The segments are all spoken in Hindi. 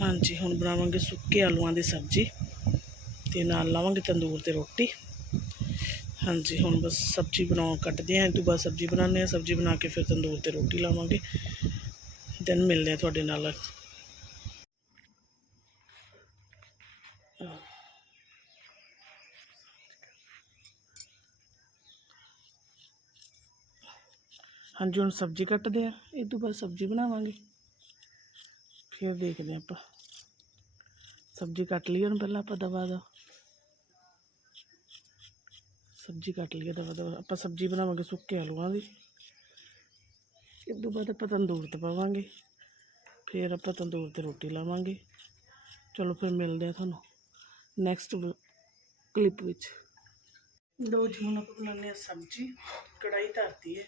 ਹਾਂਜੀ, ਹੁਣ ਬਣਾਵਾਂਗੇ ਸੁੱਕੇ ਆਲੂਆਂ ਦੀ ਸਬਜ਼ੀ ਤੇ ਨਾਲ ਲਾਵਾਂਗੇ ਤੰਦੂਰ ਤੇ ਰੋਟੀ। ਹਾਂਜੀ, ਹੁਣ ਬਸ ਸਬਜ਼ੀ ਬਣਾਉ ਕੱਟਦੇ ਆਂ ਇਹ ਤੋਂ ਬਾਅਦ ਸਬਜ਼ੀ ਬਣਾਉਂਦੇ ਆ, ਸਬਜ਼ੀ ਬਣਾ ਕੇ ਫਿਰ ਤੰਦੂਰ ਤੇ ਰੋਟੀ ਲਾਵਾਂਗੇ। ਦਿਨ ਮਿਲਦੇ ਆ ਤੁਹਾਡੇ ਨਾਲ। ਹਾਂਜੀ, ਹੁਣ ਸਬਜ਼ੀ ਕੱਟਦੇ ਆ ਇਹ ਤੋਂ ਬਾਅਦ ਸਬਜ਼ੀ ਬਣਾਵਾਂਗੇ। ਫਿਰ ਦੇਖਦੇ ਹਾਂ ਆਪਾਂ ਸਬਜ਼ੀ ਕੱਟ ਲਈ ਹੁਣ ਪਹਿਲਾਂ ਆਪਾਂ ਦਵਾ ਦਾ ਸਬਜ਼ੀ ਕੱਟ ਲਈ ਦਵਾ ਦਵਾ ਆਪਾਂ ਸਬਜ਼ੀ ਬਣਾਵਾਂਗੇ ਸੁੱਕੇ ਆਲੂਆਂ ਦੀ ਇਸ ਤੋਂ ਬਾਅਦ ਆਪਾਂ ਤੰਦੂਰ ਤੇ ਪਾਵਾਂਗੇ ਫਿਰ ਆਪਾਂ ਤੰਦੂਰ ਤੇ ਰੋਟੀ ਲਾਵਾਂਗੇ ਚਲੋ ਫਿਰ ਮਿਲਦੇ ਆ ਤੁਹਾਨੂੰ ਨੈਕਸਟ ਕਲਿੱਪ ਵਿੱਚ ਲੋ ਜੀ ਹੁਣ ਆਪਾਂ ਬਣਾਉਂਦੇ ਆ ਸਬਜ਼ੀ ਕੜਾਈ ਧਰਤੀ ਹੈ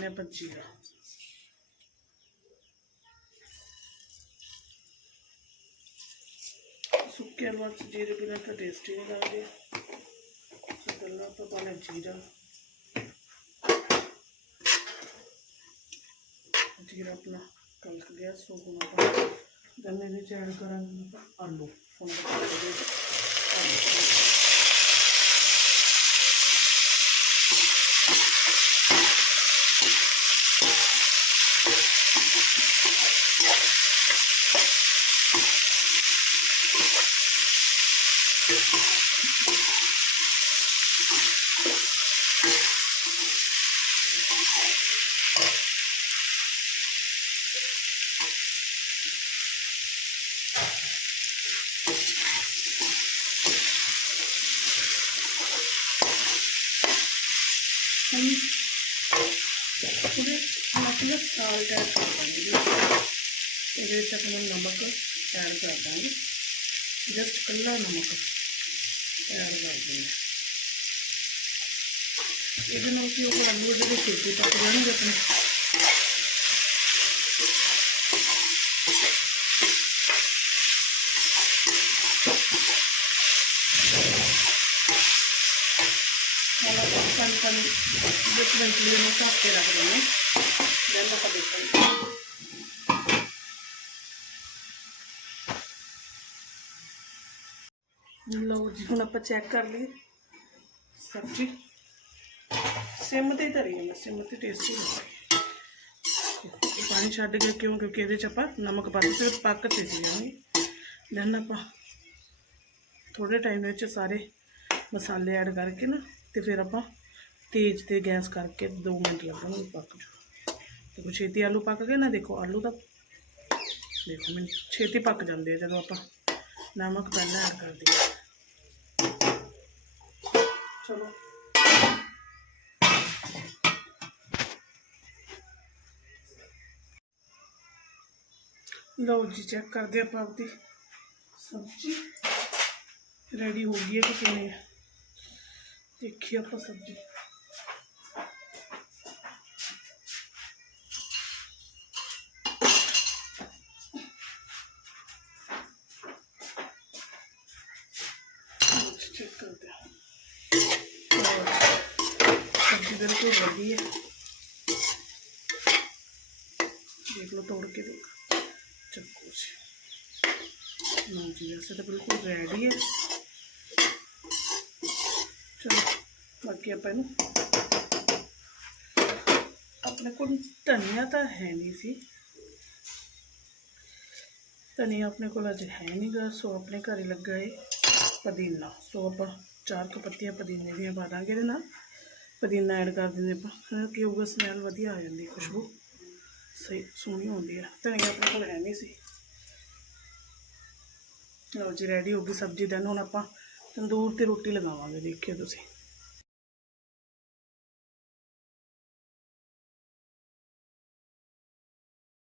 मैंने पर जीरा सूखे हलवा जीरे बिना तो टेस्ट ही नहीं लगे गल्ला तो पाने जीरा। जीरा अपना कलक गया सो गुना धनिया भी ऐड करा आलू। हम पूरे मसाला कर पाएँगे ये नमक ऐड कर दें जस्ट कला नमक ऐड कर देंगे ਇਹਦੇ ਨਾਲ ਕੀ ਉਹ ਆਲੂ ਜਿਹੜੇ ਛੇਤੀ ਪੱਕ ਜਾਣਗੇ ਆਪਣੇ। ਨਾਲ ਆਪਾਂ ਪੰਜ ਪੰਜ ਡਿਫਰੈਂਟ ਲਈ ਨੂੰ ਢੱਕ ਕੇ ਰੱਖ ਦਿੰਦੇ ਦੈਨ ਆਪਾਂ ਦੇਖਾਂਗੇ। ਲਓ ਜੀ, ਹੁਣ ਆਪਾਂ ਚੈੱਕ ਕਰ ਲਈ ਸਬਜ਼ੀ ਸਿਮ ਤੇ ਹੀ ਧਰੀ ਹੈ ਮੈਂ ਸਿਮ ਤੇ ਟੇਸਟੀ ਲੱਗਦੀ ਪਾਣੀ ਛੱਡ ਕੇ ਕਿਉਂ ਕਿਉਂਕਿ ਇਹਦੇ ਚ ਆਪਾਂ ਨਮਕ ਪਾ ਦਿੱਤੇ ਤੇ ਪੱਕ ਛੇਤੀ ਜਾਣਗੇ ਦੈਨ ਆਪਾਂ ਥੋੜੇ ਟਾਈਮ ਵਿੱਚ ਸਾਰੇ ਮਸਾਲੇ ਐਡ ਕਰਕੇ ਨਾ ਤੇ ਫਿਰ ਆਪਾਂ ਤੇਜ਼ ਤੇ ਗੈਸ ਕਰਕੇ 2 ਮਿੰਟ ਲੱਗਣਗੇ ਪੱਕ ਜੂ ਤੇ ਕੁਛ ਛੇਤੀ ਆਲੂ ਪੱਕ ਗਏ ਨਾ ਦੇਖੋ ਆਲੂ ਤਾਂ ਦੇਖੋ ਮੈਨੂੰ ਛੇਤੀ ਪੱਕ ਜਾਂਦੇ ਆ ਜਦੋਂ ਆਪਾਂ ਨਮਕ ਪਹਿਲਾਂ ਐਡ ਕਰ ਦਈਏ ਚਲੋ लो जी चेक कर दे आप आपकी सब्ज़ी रेडी हो गई है कि नहीं देखिए आप सब्ज़ी देख लो तोड़ के देखो चक्कू से लो जी ऐसे तो बिल्कुल रेडी है चलो बाकी अपन अपने को धनिया तो है नहीं सी ਧਨੀਆ ਆਪਣੇ ਕੋਲ ਅਜੇ ਹੈ ਨਹੀਂਗਾ, ਸੋ ਆਪਣੇ ਘਰੇ ਲੱਗਾ ਹੈ ਪੁਦੀਨਾ। ਸੋ ਆਪਾਂ ਚਾਰ ਕੁ ਪੱਤੀਆਂ ਪੁਦੀਨੇ ਦੀਆਂ ਪਾ ਦਾਂਗੇ ਇਹਦੇ ਨਾਲ। ਪੁਦੀਨਾ ਐਡ ਕਰ ਦਿੰਦੇ ਆਪਾਂ ਕਿ ਉਹਦਾ ਸਮੈਲ ਵਧੀਆ ਆ ਜਾਂਦੀ ਖੁਸ਼ਬੂ। ਸਹੀ, ਸੋਹਣੀ ਹੁੰਦੀ ਆ। ਧਨੀਆ ਆਪਣੇ ਕੋਲ ਹੈ ਨਹੀਂ ਸੀ। ਲਓ ਜੀ ਰੈਡੀ ਹੋ ਗਈ ਸਬਜ਼ੀ ਦੈਨ ਹੁਣ ਆਪਾਂ ਤੰਦੂਰ ਤੇ ਰੋਟੀ ਲਗਾਵਾਂਗੇ, ਦੇਖਿਓ ਤੁਸੀਂ।